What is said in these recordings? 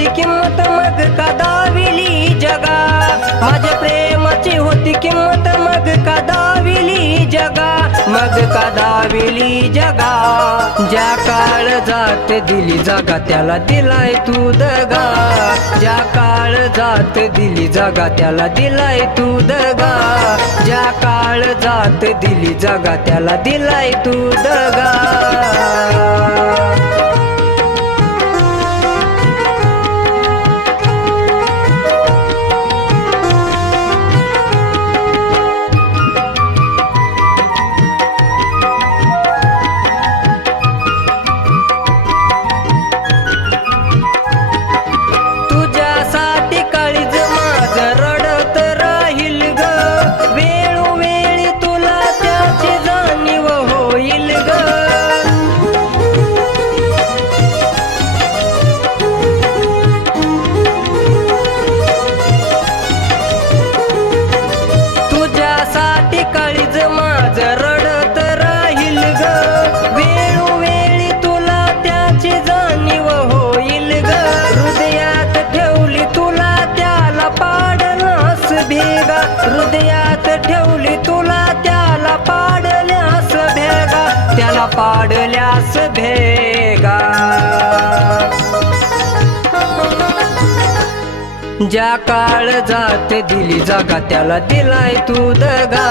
होती किंमत मग का दाविली जगा, माझ्या प्रेमाची होती किंमत मग का दाविली जगा, मग का दाविली जगा. ज्या काळ जात दिली जागा त्याला दिलाय तू दगा, ज्या काळ जात दिली जागा त्याला दिलाय तू दगा, ज्या काळ जात दिली जागा त्याला दिलाय तू दगा. तुझ्यासाठी काळीज माझं रडत राहील ग, वेळोवेळी तुला त्याची जाणीव होईल ग. तुझ्यासाठी काळीज माझं रडत राहील ग, वेळोवेळी तुला त्याची जाणीव होईल ग. हृदयात ठेवली तुला त्याला पाडल्यास भेगा, हृदयात ठेवली तुला त्याला पाडल्यास भेगा, त्याला पाडल्यास भेगा. ज्या काळ जात दिली जागा त्याला दिलाय तू दगा,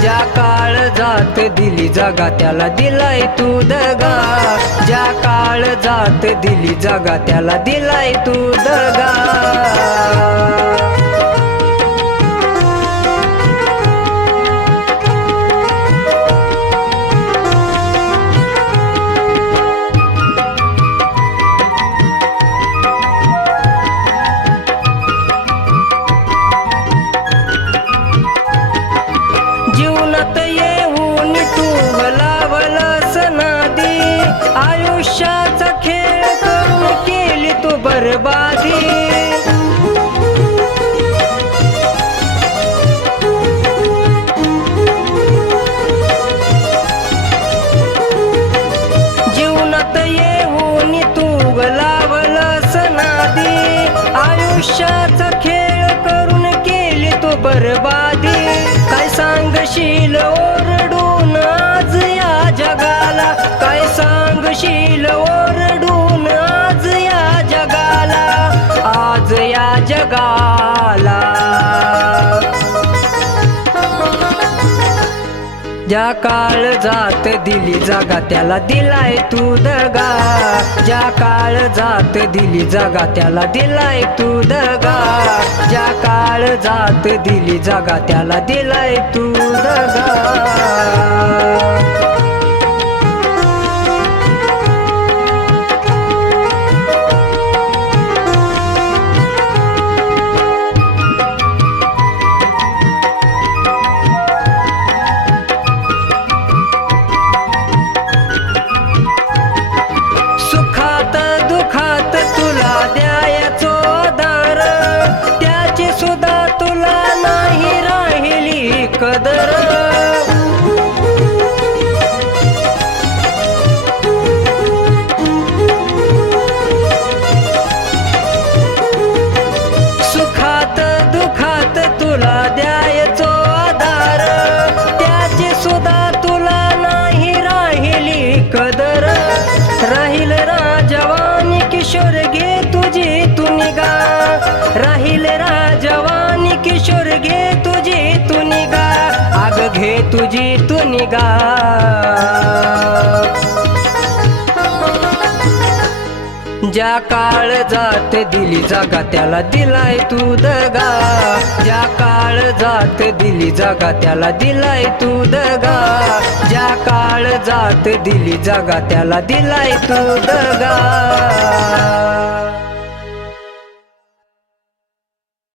ज्या काळ जात दिली जागा त्याला दिलाय तू दगा, ज्या काळ जात दिली जागा त्याला दिलाय तू दगा. जीवनात येऊन तू भलावलस नादी, आयुष्याचा खेळ करून केली तू बरबादी. जीवनात येऊन तू भलावलस नादी, आयुष्याचा खेळ करून केली तू बरबादी. काय सांगशील ओरडून आज या जगाला, काय सांगशील ओरडून आज या जगाला, आज या जगाला. ज्या काळ जात दिली जागा त्याला दिलाय तू दगा, ज्या काळ जात दिली जागा त्याला दिलाय तू दगा, ज्या काळ जात दिली जागा त्याला दिलाय तू दगा. सुखात दुखात तुला द्यायचो दार, त्याची सुद्धा तुला नाही राहिली कदर. सुखात दुखात तुला द्यायचो आधार, त्याची सुद्धा तुला नाही राहिली कदर. राहील राजवानी किशोर घे तुझी तू निगा, राहील राजवानी किशोर घे तुझी तू निगा, आग घे तुझी तू निगा. ज्या काळ जात दिली जागा त्याला दिलाय तू दगा, ज्या काळ जात दिली जागा त्याला दिलाय तू दगा, ज्या काळ जात दिली जागा त्याला दिलाय तू दगा.